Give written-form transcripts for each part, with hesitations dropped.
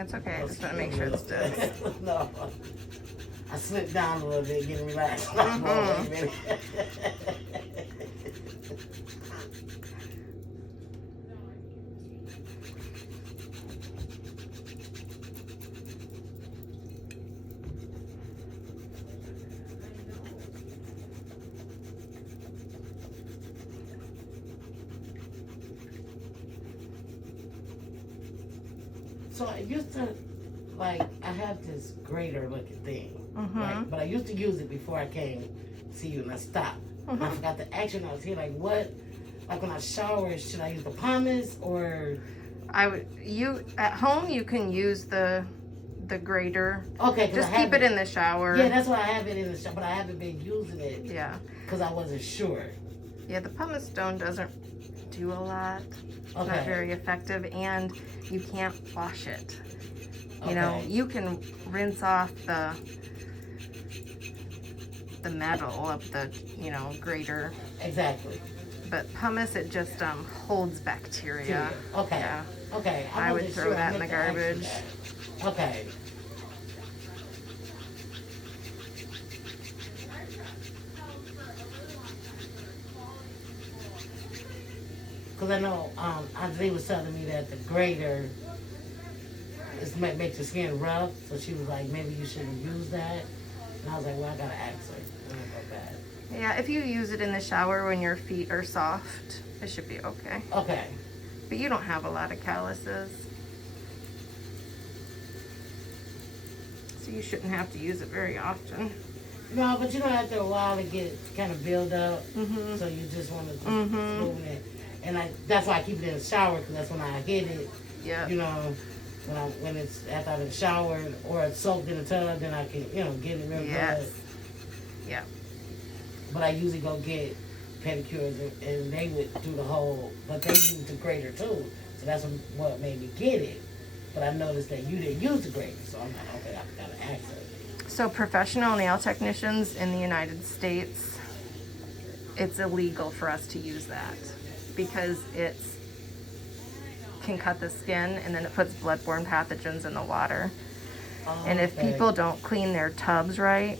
It's okay. I just want to make sure it's still. No. I slipped down a little bit, getting relaxed. So I used to, like, I have this grater looking thing, right? But I used to use it before I came to see you, and I stopped. And I forgot to ask you when I was here, like, what, like when I shower, should I use the pumice or? At home you can use the grater. Okay. Just keep it in the shower. Yeah, that's why I have it in the shower, but I haven't been using it. Yeah. Because I wasn't sure. Yeah, the pumice stone doesn't do a lot. It's not very effective, and you can't wash it. You know, you can rinse off the metal of the, you know, grater. Exactly. But pumice, it just holds bacteria. Okay. Yeah. Okay. I would throw that in the garbage. Okay. Because I know Andre was telling me that the grater makes your skin rough, so she was like, maybe you shouldn't use that. And I was like, well, I gotta ask her. I'm gonna go back. Yeah, if you use it in the shower when your feet are soft, it should be okay. Okay. But you don't have a lot of calluses, so you shouldn't have to use it very often. No, but you know, after a while it gets kind of build up, so you just want to just move it. And that's why I keep it in the shower, because that's when I hit it. Yeah. You know, when it's after I've been showered or it's soaked in the tub, then I can, you know, get it real good. Yeah. But I usually go get pedicures, and they would do the whole, but they use the grater too. So that's what made me get it. But I noticed that you didn't use the grater, so I'm like, okay, I gotta ask her. So professional nail technicians in the United States, it's illegal for us to use that because it can cut the skin, and then it puts bloodborne pathogens in the water. And if people don't clean their tubs right,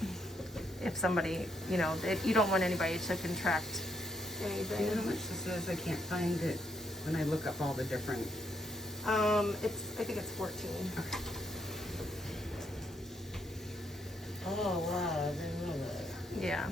if somebody, you know, you don't want anybody to contract anything. Do you know how much this is? I can't find it when I look up all the different. I think it's 14. Okay. Oh, wow, I didn't know that. Yeah.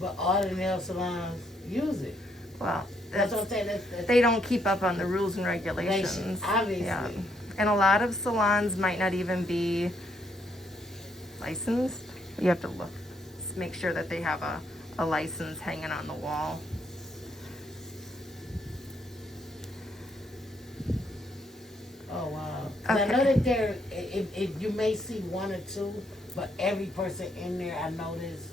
But all the nail salons use it. Well, That's what I'm saying. That's they don't keep up on the rules and regulations. Obviously. Yeah. And a lot of salons might not even be licensed. You have to look, make sure that they have a license hanging on the wall. Oh, wow. Okay. I know that you may see one or two, but every person in there I notice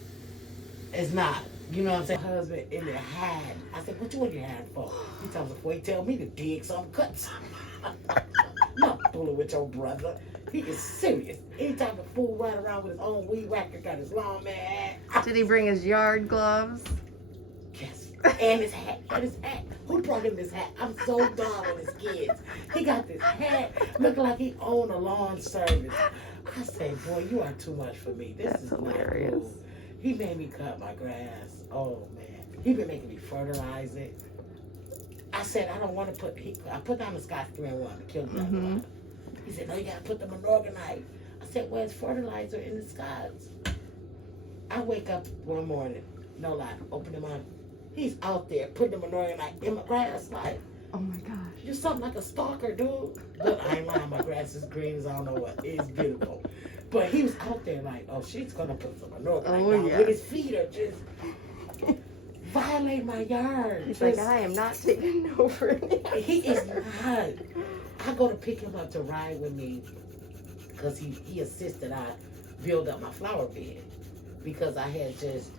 is not. You know what I'm saying? My husband in there had. I said, what you in your hand for? He tells me, he tell me to dig some cuts. Not fooling with your brother. He is serious. Anytime a fool run around with his own weed whacker, got his long man. Did he bring his yard gloves? Yes. And his hat. Who brought him this hat? I'm so done with his kids. He got this hat looking like he owned a lawn service. I say, boy, you are too much for me. This is hilarious. Not cool. He made me cut my grass. Oh, man. He been making me fertilize it. I said, I don't want to put, I put down the Scotch 3-in-1 to kill the He said, no, you got to put the Manicurist. I said, where's fertilizer in the Scots? I wake up one morning, no lie, open them up. He's out there putting the Manicurist in my grass like, oh my gosh. You're something like a stalker, dude. Look, I ain't lying, my grass is green as I don't know what. It's beautiful. But he was out there like, oh, she's going to put some Manicurist down with his feet are just violate my yard. He's like, I am not taking over anything. He is not. I go to pick him up to ride with me because he insisted I build up my flower bed because I had just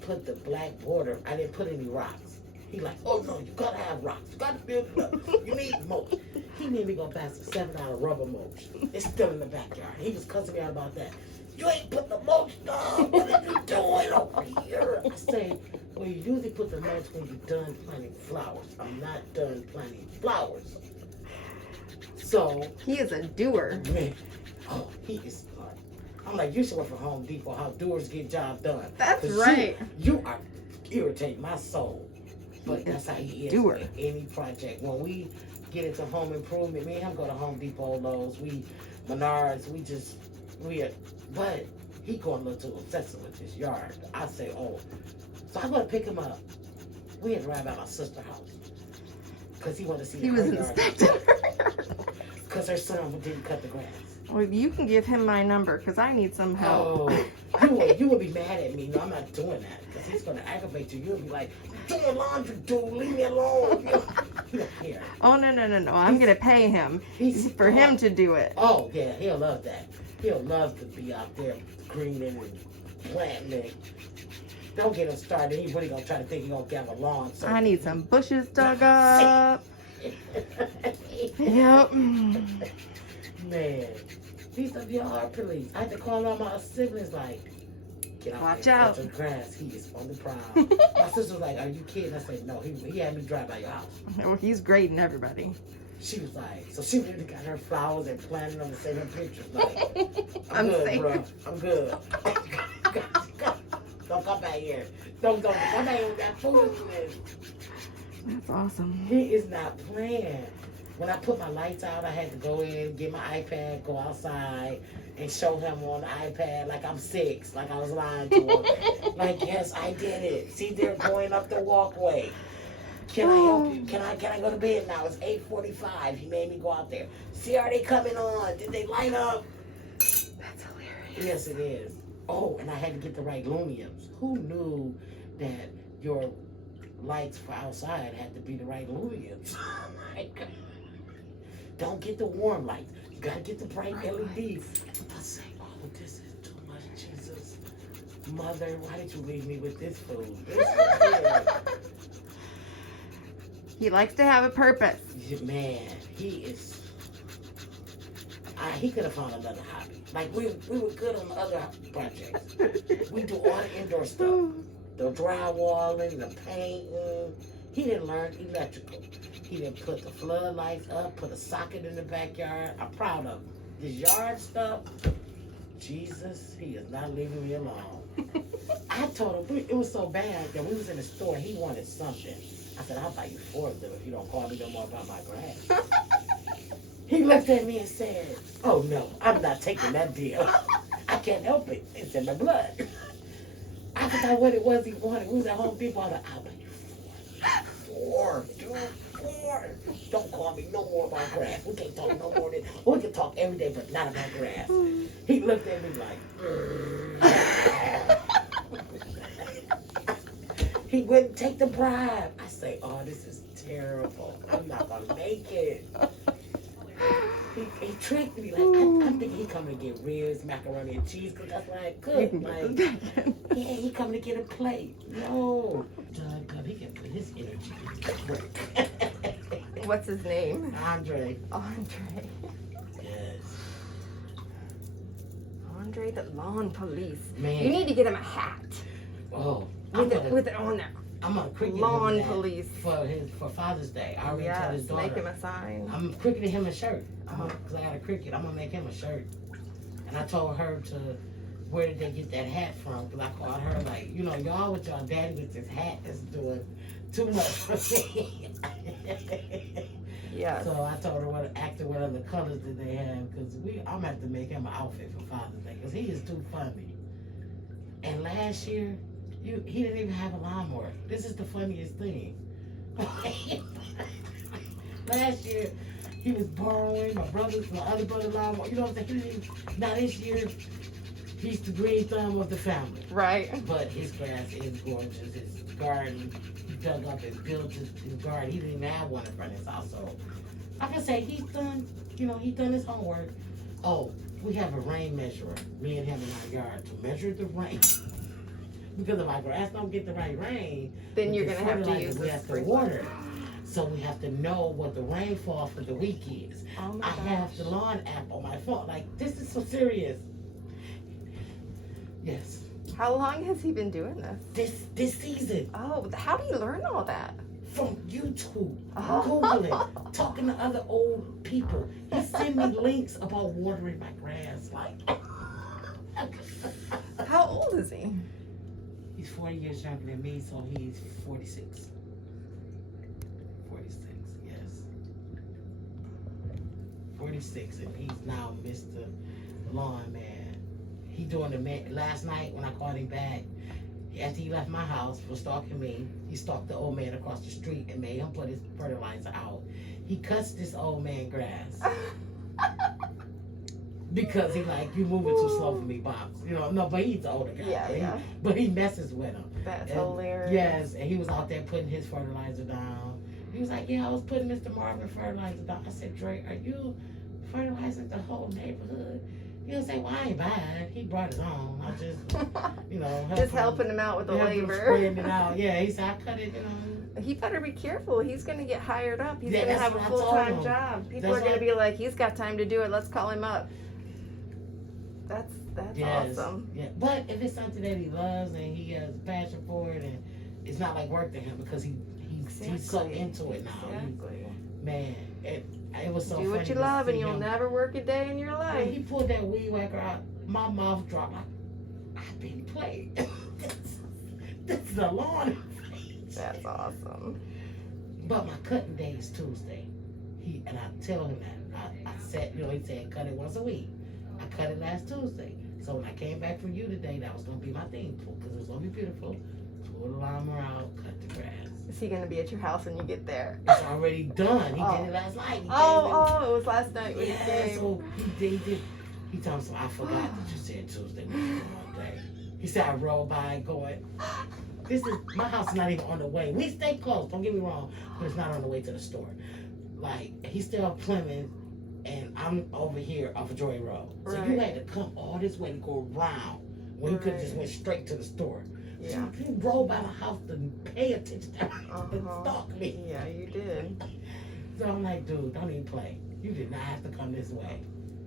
put the black border. I didn't put any rocks. He like, oh no, you gotta have rocks. You gotta build it up. You need mulch. He made me go buy some $7 rubber mulch. It's still in the backyard. He was cussing me out about that. You ain't put the mulch down. What are you doing over here? I say, well, you usually put the mulch when you're done planting flowers. I'm not done planting flowers. So He is a doer. man, oh, he is smart. I'm like, you should work for Home Depot. How doers get job done. That's 'Cause right. You are irritating my soul. But that's how he is doer. with any project. When we get into home improvement, me and him go to Home Depot, Lowe's, Menards, but he going a little too obsessive with his yard. I say, oh. So I go to pick him up. We had to ride by my sister's house. Because he wanted to see He her was yard. inspecting. Because her son didn't cut the grass. Well, you can give him my number because I need some help. Oh, you will be mad at me. No, I'm not doing that. Because he's going to aggravate you. You'll be like, I'm doing laundry, dude. Leave me alone. You don't care. Oh, no. I'm going to pay him for him to do it. Oh, yeah, he'll love that. He'll love to be out there greening and planting. Don't get him started. He really going to try to think he's going to have a lawn. So. I need some bushes dug up. Yep. Man, these are the yard police. I had to call all my siblings like, get out Watch there, out. cut your grass. He is on the prowl. My sister was like, are you kidding? I said, no, he had me drive by your house. Well, he's grading everybody. She was like, so she really got her flowers and planted them and sent her pictures. Like, I'm good, safe. bro. I'm good. Don't come back here. Don't come back here with that foolishness. That's awesome. He is not playing. When I put my lights out, I had to go in, get my iPad, go outside, and show him on the iPad like I'm 6, like I was lying to him. Like, yes, I did it. See, they're going up the walkway. Can I help you? Can I go to bed now? It's 8:45. He made me go out there. See, are they coming on? Did they light up? That's hilarious. Yes, it is. Oh, and I had to get the right lumiums. Who knew that your lights for outside had to be the right lumiums? Oh my God. Don't get the warm lights. You gotta get the bright LEDs. I say, oh, this is too much, Jesus. Mother, why did you leave me with this food? This is good. He likes to have a purpose. Man, he is. He could have found another hobby. Like we were good on the other projects. We do all the indoor stuff, the drywalling, the painting. He didn't learn electrical. He didn't put the floodlights up, put a socket in the backyard. I'm proud of him. This yard stuff, Jesus, he is not leaving me alone. I told him, it was so bad that we was in the store, he wanted something. I said, I'll buy you 4 of them if you don't call me no more about my grass. He looked at me and said, oh no, I'm not taking that deal. I can't help it. It's in my blood. I forgot what it was he wanted. We was at Home Depot. I was like, I'll buy you 4, dude. 4. Don't call me no more about grass. We can't talk no more. We can talk every day, but not about grass. He looked at me like, he wouldn't take the bribe. I say, oh, this is terrible. I'm not going to make it. He tricked me. Like, I'm thinking he coming to get ribs, macaroni and cheese, because that's what I cook. Like, yeah, he coming to get a plate. No. Doug, he can put his energy to work. What's his name? Andre. Yes. Andre the lawn police. Man. You need to get him a hat. Oh. With it on there. I'm gonna cricket Lawn him police. for Father's Day. I already tell his daughter. Make him a sign. I'm cricketing him a shirt. Because I got a cricket. I'm gonna make him a shirt. And I told her to, where did they get that hat from? Because I called her like, y'all with y'all daddy with this hat is doing too much for me. Yeah. So I told her what other colors did they have, because I'm gonna have to make him an outfit for Father's Day, because he is too funny. And last year, he didn't even have a lawnmower. This is the funniest thing. Last year, he was borrowing my other brother lawnmower. You know what I'm saying? Now this year, he's the green thumb of the family. Right. But his grass is gorgeous. His garden, he dug up and built his garden. He didn't even have one in front of his house. So I can say he's done, he's done his homework. Oh, we have a rain measurer, me and him in our yard, to measure the rain. Because if our grass don't get the right rain, then you're going to have to use the water. So we have to know what the rainfall for the week is. Oh I have the lawn app on my phone. Like, this is so serious. Yes. How long has he been doing this? This season. Oh, how do you learn all that? from YouTube, Googling, talking to other old people. He sent me links about watering my grass. Like, How old is he? he's 40 years younger than me, so he's 46. 46, yes. 46, and he's now Mr. Lawn Man. He doing the man. Last night when I called him back, after he left my house for stalking me, he stalked the old man across the street and made him put his fertilizer out. He cuts this old man grass. Because he like, you moving too slow for me, Bob. You know, no, but he's the older guy. Yeah. But he messes with him. That's And- hilarious. Yes, and he was out there putting his fertilizer down. He was like, yeah, I was putting Mr. Marvin fertilizer down. I said, Dre, are you fertilizing the whole neighborhood? He'll say, well, I ain't buying. He brought his own. I just, you know. Just helping him out with the help him labor. spreading it out. Yeah, he said, I cut it, you know. He better be careful. He's going to get hired up. He's Yeah, going to that's have a what I told full-time him. job. People That's are going what- to be like, he's got time to do it. Let's call him up. That's Yes. awesome. Yeah, but if it's something that he loves and he has a passion for it, and it's not like work to him because he's so Exactly. into it now. Exactly. Man, it was so Do funny what you to love and see you'll him. never work a day in your When life. he pulled that weed whacker out, my mouth dropped. Like, I've been played. This is a lawn. That's awesome. But my cutting day is Tuesday. And I tell him that. I said, you know, he said cut it once a week. I cut it last Tuesday. So when I came back from you today, that was gonna be my thing, because it was gonna be beautiful. Pull the lawnmower out, cut the grass. Is he going to be at your house when you get there? It's already done. He Oh. did it last night. He Oh, it was last night when yeah, he came. so he did. He told me, so I forgot that you said Tuesday was the wrong day. He said I rolled by going, my house is not even on the way. We stay close, don't get me wrong, but it's not on the way to the store. Like, he's still up Plymouth, and I'm over here off of Joy Road. So you Right. had to come all this way to go around when you could have just Right. went straight to the store. Yeah. So you rolled by the house to pay attention to and Uh-huh. stalk me. Yeah, you did. So I'm like, dude, don't even play. You did not have to come this way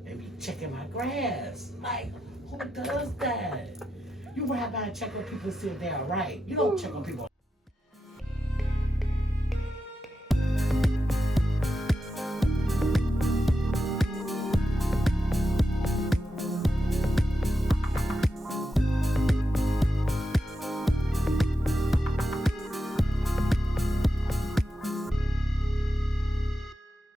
and be checking my grass. Like, who does that? You ride by and check on people to see if they're all right. You don't check on people